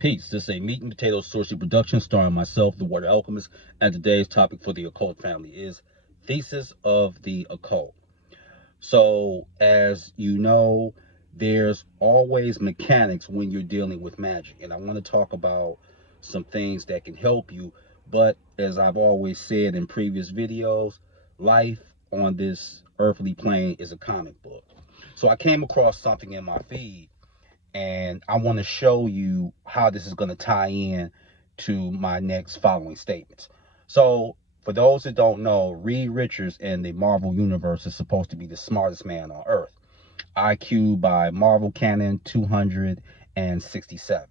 Peace. This is a meat and potatoes sorcery production starring myself, the Water Alchemist, and today's topic for the occult family is Thesis of the Occult. So, as you know, there's always mechanics when you're dealing with magic, and I want to talk about some things that can help you. But as I've always said in previous videos, life on this earthly plane is a comic book. So I came across something in my feed, and I want to show you how this is going to tie in to my next following statements. So, for those that don't know, Reed Richards in the Marvel Universe is supposed to be the smartest man on Earth. IQ by Marvel Canon 267.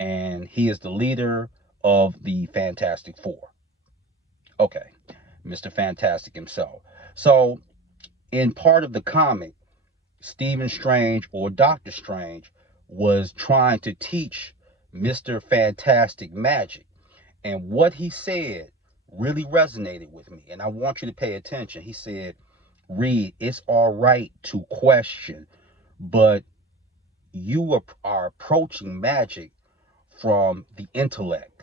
And he is the leader of the Fantastic Four. Okay, Mr. Fantastic himself. So, in part of the comic, Stephen Strange, or Doctor Strange, was trying to teach Mr. Fantastic magic. And what he said really resonated with me. And I want you to pay attention. He said, Reed, it's all right to question, but you are approaching magic from the intellect.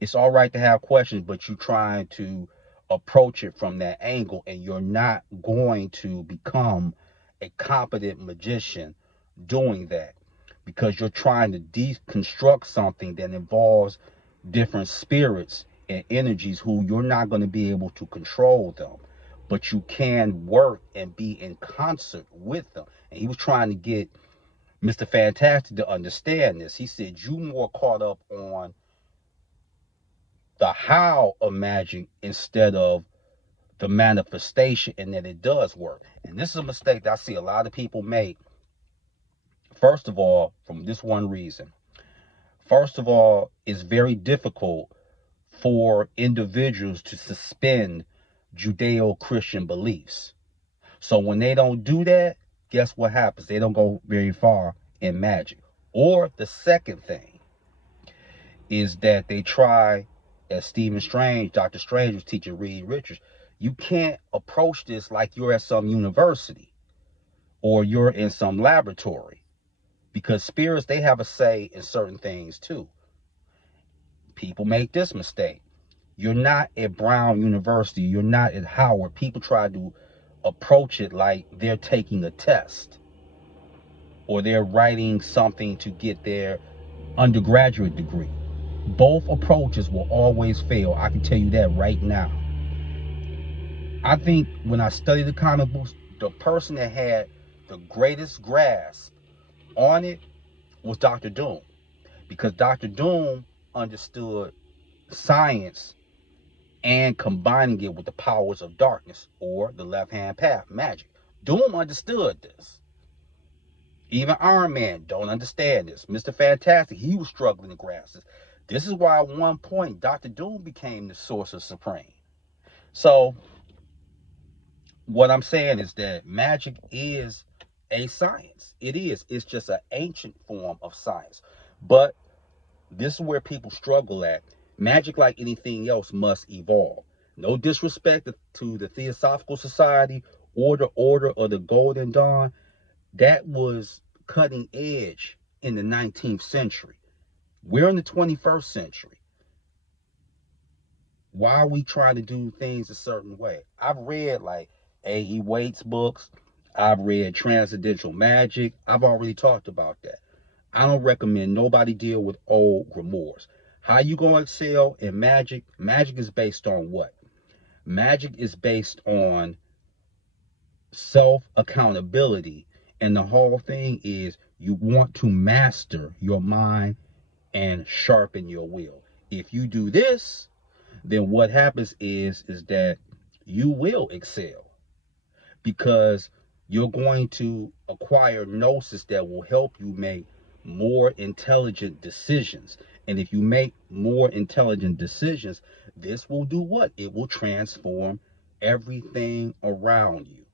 It's all right to have questions, but you're trying to approach it from that angle, and you're not going to become a competent magician doing that, because you're trying to deconstruct something that involves different spirits and energies who you're not going to be able to control them, but you can work and be in concert with them. And he was trying to get Mr. Fantastic to understand this. He said, you more caught up on the how of magic instead of the manifestation, and that it does work. And this is a mistake that I see a lot of people make. First of all, from this one reason. First of all, it's very difficult for individuals to suspend Judeo-Christian beliefs. So when they don't do that, guess what happens? They don't go very far in magic. Or the second thing is that they try, as Stephen Strange, Dr. Strange was teaching Reed Richards, you can't approach this like you're at some university or you're in some laboratory. Because spirits, they have a say in certain things too. People make this mistake. You're not at Brown University. You're not at Howard. People try to approach it like they're taking a test, or they're writing something to get their undergraduate degree. Both approaches will always fail. I can tell you that right now. I think when I studied the comic books, the person that had the greatest grasp on it was Dr. Doom, because Dr. Doom understood science and combining it with the powers of darkness, or the left-hand path, magic. Doom understood this. Even Iron Man don't understand this. Mr. Fantastic, he was struggling to grasp this. This is why at one point Dr. Doom became the Sorcerer Supreme. So what I'm saying is that magic is a science. It is. It's just an ancient form of science. But this is where people struggle at. Magic, like anything else, must evolve. No disrespect to the Theosophical Society or the Order of the Golden Dawn. That was cutting edge in the 19th century. We're in the 21st century. Why are we trying to do things a certain way? I've read like A.E. Waite's books. I've read Transcendental Magic. I've already talked about that. I don't recommend nobody deal with old grimoires. How you going to excel in magic? Magic is based on what? Magic is based on self-accountability. And the whole thing is you want to master your mind and sharpen your will. If you do this, then what happens is that you will excel, because you're going to acquire gnosis that will help you make more intelligent decisions. And if you make more intelligent decisions, this will do what? It will transform everything around you.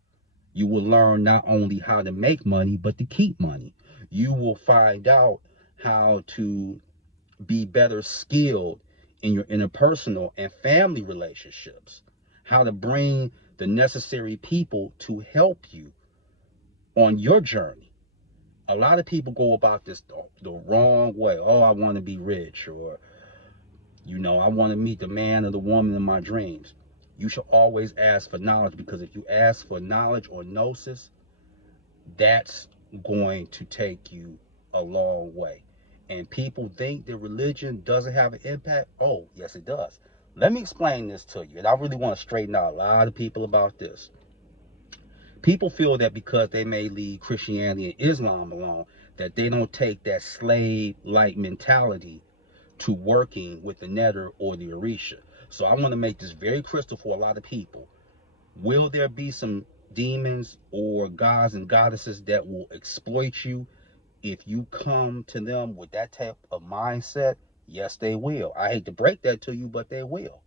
You will learn not only how to make money, but to keep money. You will find out how to be better skilled in your interpersonal and family relationships, how to bring the necessary people to help you on your journey. A lot of people go about this the wrong way. Oh, I want to be rich, or, I want to meet the man or the woman in my dreams. You should always ask for knowledge, because if you ask for knowledge or gnosis, that's going to take you a long way. And people think that religion doesn't have an impact. Oh, yes, it does. Let me explain this to you. And I really want to straighten out a lot of people about this. People feel that because they may leave Christianity and Islam alone, that they don't take that slave-like mentality to working with the netter or the orisha. So I want to make this very crystal for a lot of people. Will there be some demons or gods and goddesses that will exploit you if you come to them with that type of mindset? Yes, they will. I hate to break that to you, but they will.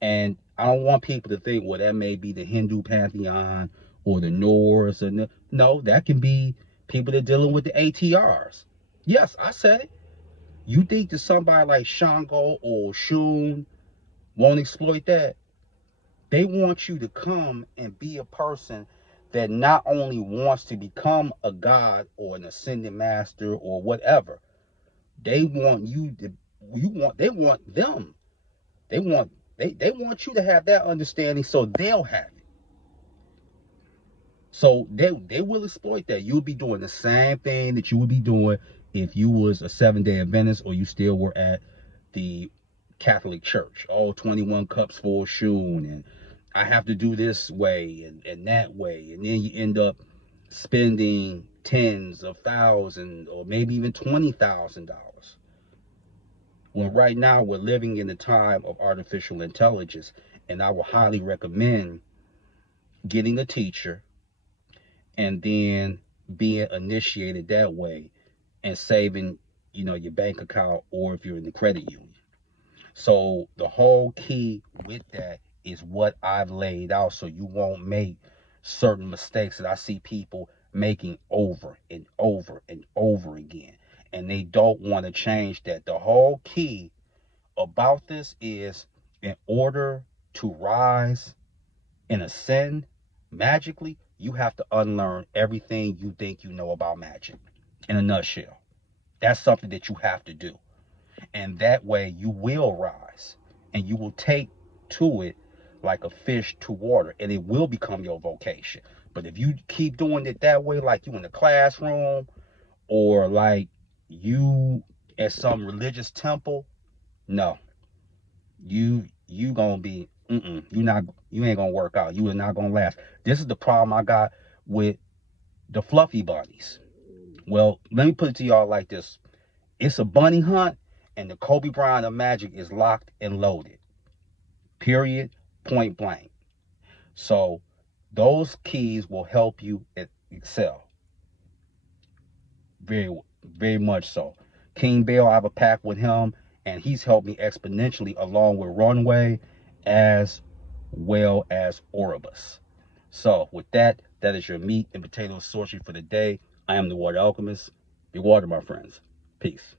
And I don't want people to think, well, that may be the Hindu pantheon or the Norse. No, that can be people that are dealing with the ATRs. Yes, I said it. You think that somebody like Shango or Shun won't exploit that? They want you to come and be a person that not only wants to become a god or an ascended master or whatever. They want you to, they want them. They want you to have that understanding, so they'll have it. So they will exploit that. You'll be doing the same thing that you would be doing if you was a Seventh-day Adventist or you still were at the Catholic Church. Oh, 21 cups for Shun, and I have to do this way and that way. And then you end up spending tens of thousands or maybe even $20,000. Well, right now we're living in a time of artificial intelligence, and I will highly recommend getting a teacher and then being initiated that way and saving, your bank account, or if you're in the credit union. So the whole key with that is what I've laid out, so you won't make certain mistakes that I see people making over and over and over again. And they don't want to change that. The whole key about this is, in order to rise and ascend magically, you have to unlearn everything you think you know about magic. In a nutshell, that's something that you have to do. And that way you will rise and you will take to it like a fish to water, and it will become your vocation. But if you keep doing it that way, like you in the classroom or like you at some religious temple, no, you gonna be you ain't gonna work out. You are not gonna last. This is the problem I got with the fluffy bunnies. Well, let me put it to y'all like this. It's a bunny hunt, and the Kobe Bryant of magic is locked and loaded. Period. Point blank. So those keys will help you excel. Very, very much so. King Bale, I have a pact with him, and he's helped me exponentially, along with Runway as well as Oribus. So with that, that is your meat and potatoes sorcery for the day. I am the Water Alchemist. Be water, my friends. Peace.